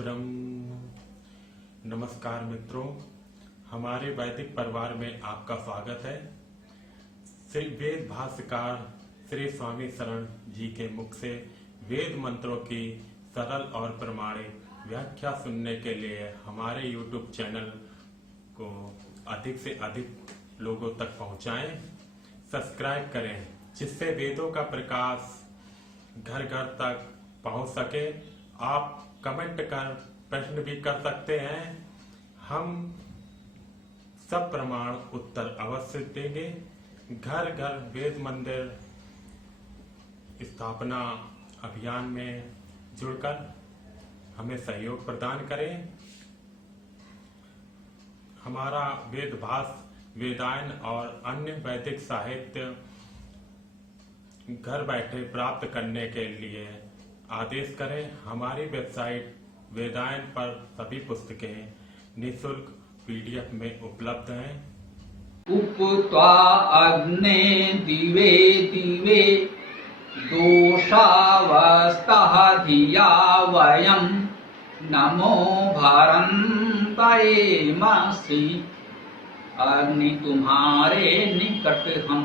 ब्रह्म। नमस्कार मित्रों, हमारे वैदिक परिवार में आपका स्वागत है। श्री वेद भाष्यकार श्री स्वामी शरण जी के मुख से वेद मंत्रों की सरल और प्रमाणिक व्याख्या सुनने के लिए हमारे YouTube चैनल को अधिक से अधिक लोगों तक पहुंचाएं, सब्सक्राइब करें, जिससे वेदों का प्रकाश घर घर तक पहुंच सके। आप कमेंट कर प्रश्न भी कर सकते हैं, हम सब प्रमाण उत्तर अवश्य देंगे। घर घर वेद मंदिर स्थापना अभियान में जुड़कर हमें सहयोग प्रदान करें। हमारा वेद भाष्य, वेदायन और अन्य वैदिक साहित्य घर बैठे प्राप्त करने के लिए आदेश करें। हमारी वेबसाइट वेदायन पर सभी पुस्तकें निःशुल्क PDF में उपलब्ध हैं। उपत्वा अग्ने दिवे दिवे दोषावस्तः धिया वयं नमो भरन्तायेमसि। अग्नि तुम्हारे निकट हम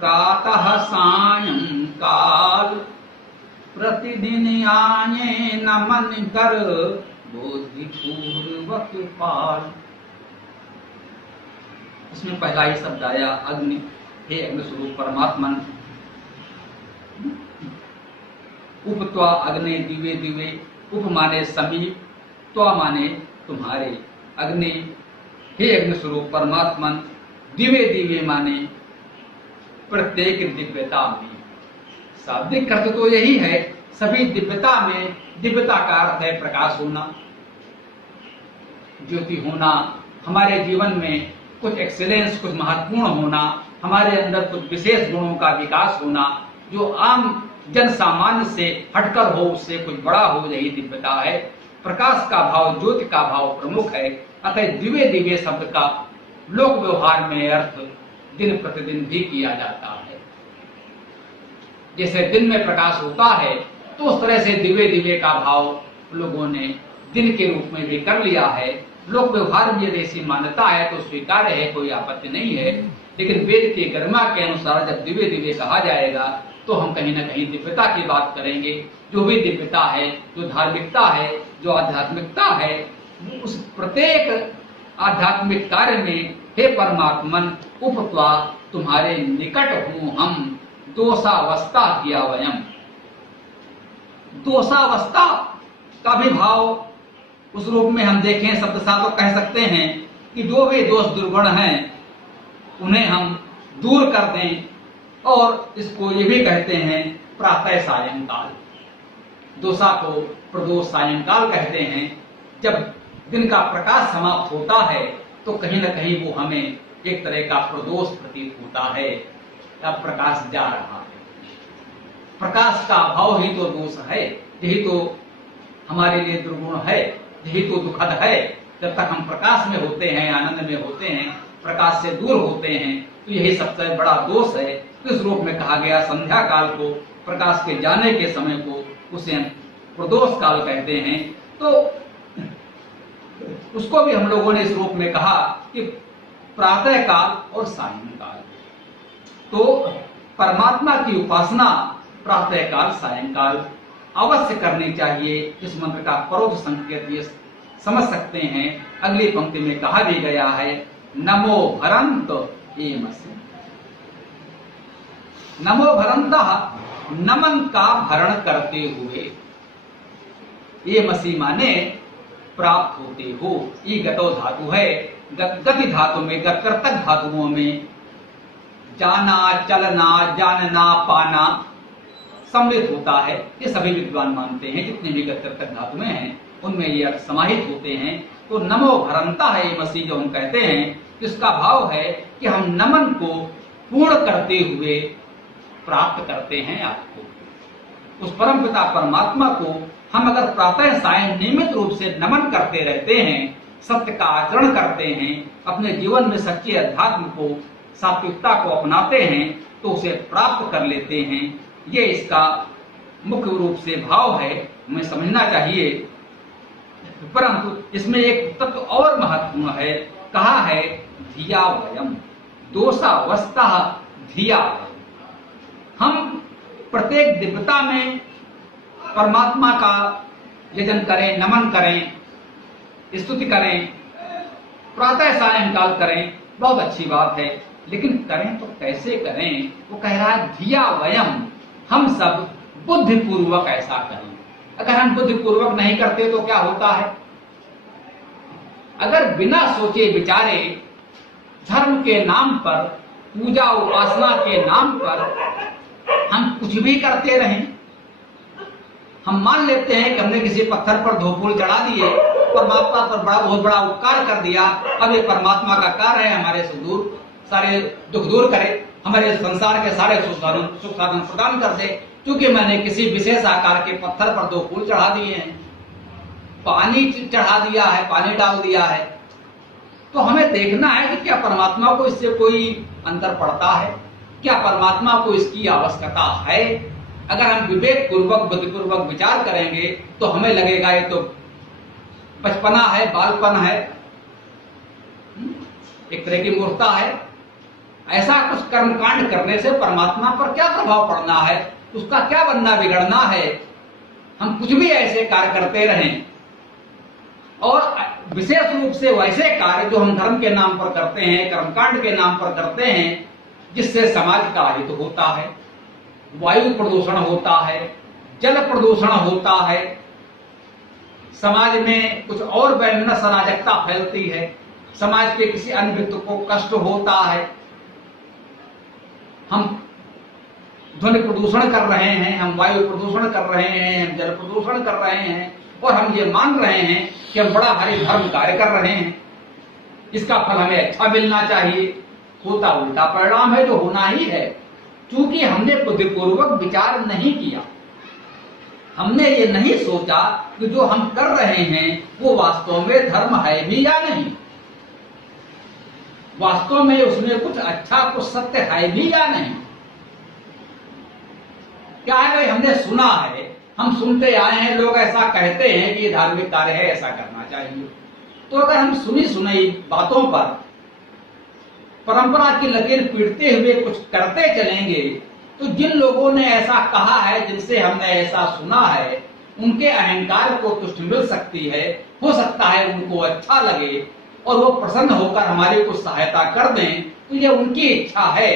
प्रातः सायंकाल प्रतिदिन आए नमन कर बुद्धि पूर्वक पाल। इसमें पहला ही शब्द आया अग्नि। हे अग्नि स्वरूप परमात्मन। उपत्वा अग्नि दिवे दिवे। उप माने समीप, त्वा माने तुम्हारे। अग्नि, हे अग्नि स्वरूप परमात्मन। दिवे दिवे माने प्रत्येक दिव्यता में। शाब्दिक अर्थ तो यही है, सभी दिव्यता में। दिव्यता का अर्थ है प्रकाश होना, ज्योति होना, हमारे जीवन में कुछ एक्सीलेंस, कुछ महत्वपूर्ण होना, हमारे अंदर कुछ विशेष गुणों का विकास होना, जो आम जन सामान्य से हटकर हो, उससे कुछ बड़ा हो, यही दिव्यता है। प्रकाश का भाव, ज्योति का भाव प्रमुख है। अतः दिव्य दिव्य शब्द का लोक व्यवहार में अर्थ दिन प्रतिदिन भी किया जाता है। जैसे दिन में प्रकाश होता है, तो उस तरह से दिव्य दिव्य का भाव लोगों ने दिन के रूप में भी कर लिया है। लोक व्यवहार में यदि ऐसी मान्यता है तो स्वीकार्य है, कोई आपत्ति नहीं है। लेकिन वेद की गरिमा के अनुसार जब दिव्य दिव्य कहा जाएगा तो हम कहीं ना कहीं दिव्यता की बात करेंगे। जो भी दिव्यता है, जो धार्मिकता है, जो आध्यात्मिकता है, उस प्रत्येक आध्यात्मिक कार्य में हे परमात्मन उपत्वा तुम्हारे निकट हूं हम। दोषावस्था किया वयम। दोषावस्था का भी भाव उस रूप में हम देखें, शब्द साथ कह सकते हैं कि जो भी दोष दुर्गुण हैं उन्हें हम दूर कर दें। और इसको ये भी कहते हैं प्रातः सायंकाल। दोषा को प्रदोष सायंकाल कहते हैं। जब दिन का प्रकाश समाप्त होता है तो कहीं ना कहीं वो हमें एक तरह का प्रदोष प्रतीत होता है। अब प्रकाश जा रहा है। प्रकाश का अभाव ही तो दोष है, यही तो हमारे लिए दुर्गुण है, यही तो दुखद है। जब तक हम प्रकाश में होते हैं, आनंद में होते हैं, प्रकाश से दूर होते हैं, तो यही सबसे बड़ा दोष है। तो इस रूप में कहा गया संध्या काल को, प्रकाश के जाने के समय को, उसे हम प्रदोष काल कहते हैं। तो उसको भी हम लोगों ने इस रूप में कहा कि प्रातः काल और सायंकाल। तो परमात्मा की उपासना प्रातः काल सायंकाल अवश्य करनी चाहिए। इस मंत्र का परोक्ष संकेत ये समझ सकते हैं। अगली पंक्ति में कहा भी गया है नमो भरंत एमसि। नमो भरंतः, नमन का भरण करते हुए। एमसि माने प्राप्त होते हो। ये गतो धातु है। गति धातु में, गत्कर्तक धातुओं में जाना, चलना, जानना, पाना सम्मिलित होता है। ये सभी विद्वान मानते हैं, जितने भी गत्कर्तक धातुएं हैं उनमें ये अर्थ समाहित होते हैं। तो नमो भरंता है मसीह जो हम कहते हैं, इसका भाव है कि हम नमन को पूर्ण करते हुए प्राप्त करते हैं आपको। उस परम पिता परमात्मा को हम अगर प्रातः सायं नियमित रूप से नमन करते रहते हैं, सत्य का आचरण करते हैं, अपने जीवन में सच्चे अध्यात्म को, सात्विकता को अपनाते हैं, तो उसे प्राप्त कर लेते हैं। ये इसका मुख्य रूप से भाव है, हमें समझना चाहिए। परंतु इसमें एक तत्व और महत्वपूर्ण है, कहा है धिया वयम, दोषावस्था धिया वयम। हम प्रत्येक दिव्यता में परमात्मा का यजन करें, नमन करें, स्तुति करें, प्रातः सायंकाल करें, बहुत अच्छी बात है, लेकिन करें तो कैसे करें? वो कह रहा है धिया वयम, हम सब बुद्धिपूर्वक ऐसा करें। अगर हम बुद्धिपूर्वक नहीं करते तो क्या होता है? अगर बिना सोचे विचारे धर्म के नाम पर, पूजा उपासना के नाम पर हम कुछ भी करते रहें, हम मान लेते हैं कि हमने किसी पत्थर पर दो फूल चढ़ा दिए, परमात्मा पर बहुत बड़ा उपकार कर दिया, अब ये परमात्मा का कार्य है हमारे से दूर सारे दुख दूर करे, हमारे संसार के सारे सुख साधन प्रदान कर दे, क्योंकि मैंने किसी विशेष आकार के पत्थर पर दो फूल चढ़ा दिए हैं, पानी चढ़ा दिया है, पानी डाल दिया है। तो हमें देखना है कि क्या परमात्मा को इससे कोई अंतर पड़ता है, क्या परमात्मा को इसकी आवश्यकता है? अगर हम विवेक पूर्वक बुद्धिपूर्वक विचार करेंगे तो हमें लगेगा ये तो बचपना है, बालपन है, एक तरह की मूर्खता है। ऐसा कुछ कर्मकांड करने से परमात्मा पर क्या प्रभाव पड़ना है, उसका क्या बनना बिगड़ना है? हम कुछ भी ऐसे कार्य करते रहें, और विशेष रूप से वैसे कार्य जो हम धर्म के नाम पर करते हैं, कर्मकांड के नाम पर करते हैं, जिससे समाज का हित होता है, वायु प्रदूषण होता है, जल प्रदूषण होता है, समाज में कुछ और वैमनस्य अराजकता फैलती है, समाज के किसी अन्य व्यक्ति को कष्ट होता है, हम ध्वनि प्रदूषण कर रहे हैं, हम वायु प्रदूषण कर रहे हैं, हम जल प्रदूषण कर रहे हैं, और हम ये मान रहे हैं कि हम बड़ा भारी धर्म कार्य कर रहे हैं, इसका फल हमें अच्छा मिलना चाहिए। होता उल्टा परिणाम है, जो होना ही है, क्योंकि हमने बुद्धिपूर्वक विचार नहीं किया। हमने ये नहीं सोचा कि जो हम कर रहे हैं वो वास्तव में धर्म है भी या नहीं, वास्तव में उसमें कुछ अच्छा, कुछ सत्य है भी या नहीं। क्या है भाई, हमने सुना है, हम सुनते आए हैं, लोग ऐसा कहते हैं कि ये धार्मिक कार्य है, ऐसा करना चाहिए। तो अगर हम सुनी सुनाई बातों पर परंपरा की लकीर पीटते हुए कुछ करते चलेंगे, तो जिन लोगों ने ऐसा कहा है, जिनसे हमने ऐसा सुना है, उनके अहंकार को तुष्टि मिल सकती है, हो सकता है उनको अच्छा लगे और वो प्रसन्न होकर हमारी कुछ सहायता कर दें, तो ये उनकी इच्छा है।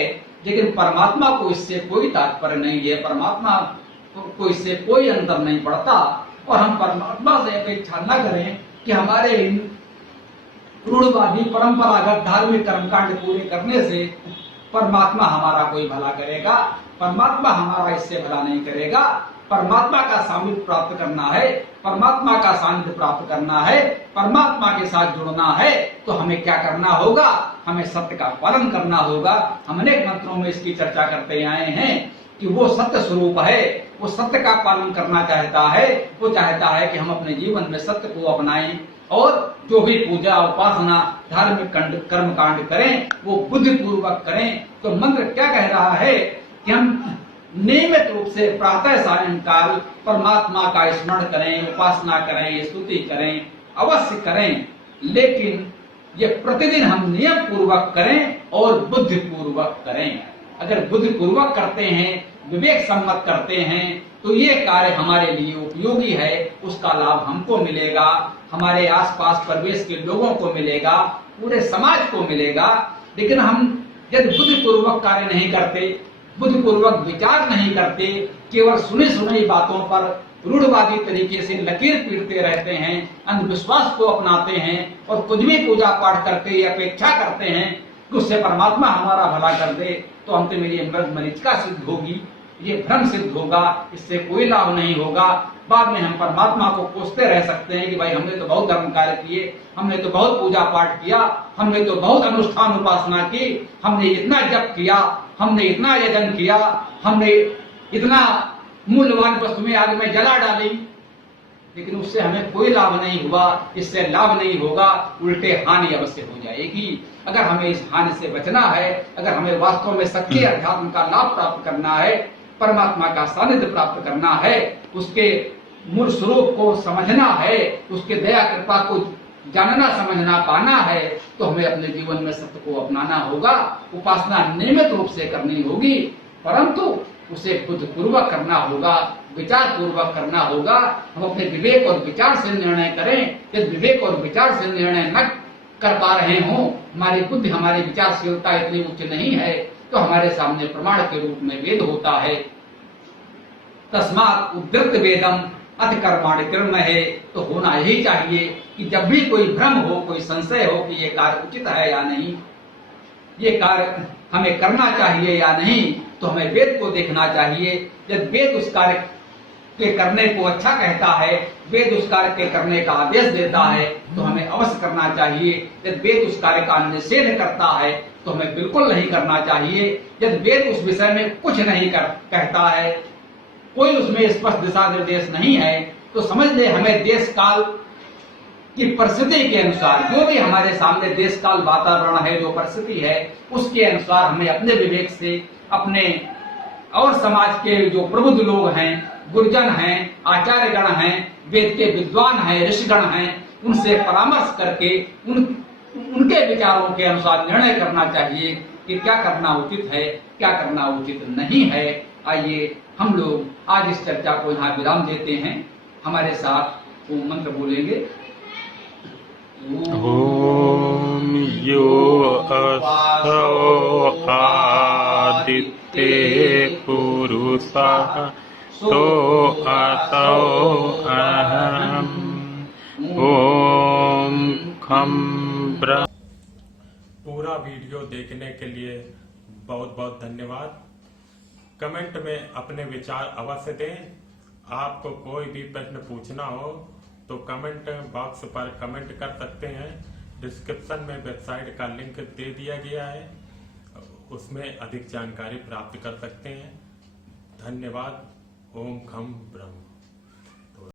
लेकिन परमात्मा को इससे कोई तात्पर्य नहीं है, परमात्मा को इससे कोई अंतर नहीं पड़ता, और हम परमात्मा से अपेक्षा न करें कि हमारे रूढ़वादी परंपरागत धार्मिक कर्मकांड पूरे करने से परमात्मा हमारा कोई भला करेगा। परमात्मा हमारा इससे भला नहीं करेगा। परमात्मा का सामिप्य प्राप्त करना है, परमात्मा का सानिध्य प्राप्त करना है, परमात्मा के साथ जुड़ना है, तो हमें क्या करना होगा? हमें सत्य का पालन करना होगा। हम अनेक मंत्रों में इसकी चर्चा करते आए हैं कि वो सत्य स्वरूप है, वो सत्य का पालन करना चाहता है, वो चाहता है कि हम अपने जीवन में सत्य को अपनाएं, और जो भी पूजा उपासना धार्मिक कर्मकांड करें वो बुद्धिपूर्वक करें। तो मंत्र क्या कह रहा है कि हम नियमित रूप से प्रातः सायंकाल परमात्मा का स्मरण करें, उपासना करें, स्तुति करें, अवश्य करें, लेकिन ये प्रतिदिन हम नियम पूर्वक करें और बुद्धिपूर्वक करें। अगर बुद्धिपूर्वक करते हैं, विवेक सम्मत करते हैं, तो ये कार्य हमारे लिए उपयोगी है, उसका लाभ हमको मिलेगा, हमारे आसपास परिवेश के लोगों को मिलेगा, पूरे समाज को मिलेगा। लेकिन हम यदि बुद्धिपूर्वक कार्य नहीं करते, बुद्धिपूर्वक विचार नहीं करते, केवल सुनी सुनी बातों पर रूढ़वादी तरीके से लकीर पीटते रहते हैं, अंधविश्वास को अपनाते हैं, और कुछ भी पूजा पाठ करके अपेक्षा करते हैं कि उससे परमात्मा हमारा भला कर दे, तो अंत में ये मरीचिका सिद्ध होगी, ये भ्रम सिद्ध होगा, इससे कोई लाभ नहीं होगा। बाद में हम परमात्मा को कोसते रह सकते हैं कि भाई हमने तो बहुत धर्म कार्य किए, हमने तो बहुत पूजा पाठ किया, हमने तो बहुत अनुष्ठान उपासना की, हमने इतना जप किया, हमने इतना यजन किया, हमने इतना मूल्यवान वस्तुएं आग में जला डाली, लेकिन उससे हमें कोई लाभ नहीं हुआ। इससे लाभ नहीं होगा, उल्टे हानि अवश्य हो जाएगी। अगर हमें इस हानि से बचना है, अगर हमें वास्तव में सच्चे अध्यात्म का लाभ प्राप्त करना है, परमात्मा का सानिध्य प्राप्त करना है, उसके मूल स्वरूप को समझना है, उसके दया कृपा को जानना समझना पाना है, तो हमें अपने जीवन में सत्य को अपनाना होगा। उपासना नियमित रूप से करनी होगी, परंतु उसे बुद्धिपूर्वक करना होगा, विचार पूर्वक करना होगा। हम अपने विवेक और विचार से निर्णय करें। यदि विवेक और विचार से निर्णय न कर पा रहे हों, हमारी बुद्धि हमारी विचारशीलता इतनी उच्च नहीं है, तो हमारे सामने प्रमाण के रूप में वेद होता है। तस्मात् उद्धृत वेदम अथ कर्माणि कर्म है। तो होना यही चाहिए कि जब भी कोई भ्रम हो, कोई संशय हो कि ये कार्य उचित है या नहीं, ये कार्य हमें करना चाहिए या नहीं, तो हमें वेद को देखना चाहिए। यदि वेद उस कार्य के करने को अच्छा कहता है, वेद उस कार्य के करने का आदेश देता है, तो हमें अवश्य करना चाहिए। यदि वेद उस कार्य का निषेध करता है, तो हमें बिल्कुल नहीं करना चाहिए। यदि वेद उस विषय में कुछ नहीं कहता है, कोई उसमें स्पष्ट दिशा निर्देश नहीं है, तो समझ ले हमें देश काल की परिस्थिति के अनुसार, जो भी हमारे सामने देश काल वातावरण है, जो परिस्थिति है, उसके अनुसार हमें अपने विवेक से अपने और समाज के जो प्रबुद्ध लोग हैं, गुरुजन हैं, आचार्यगण हैं, वेद के विद्वान हैं, ऋषिगण हैं, उनसे परामर्श करके उनके विचारों के अनुसार निर्णय करना चाहिए कि क्या करना उचित है, क्या करना उचित नहीं है। आइए हम लोग आज इस चर्चा को यहाँ विराम देते हैं। हमारे साथ वो मंत्र बोलेंगे। ओम यो असौ आदित्ये पुरुषः सो असौ अहम् ओम खम ब्रह्म। पूरा वीडियो देखने के लिए बहुत बहुत धन्यवाद। कमेंट में अपने विचार अवश्य दें। आपको कोई भी प्रश्न पूछना हो तो कमेंट बॉक्स पर कमेंट कर सकते हैं। डिस्क्रिप्शन में वेबसाइट का लिंक दे दिया गया है, उसमें अधिक जानकारी प्राप्त कर सकते हैं। धन्यवाद। ओम खम ब्रह्म।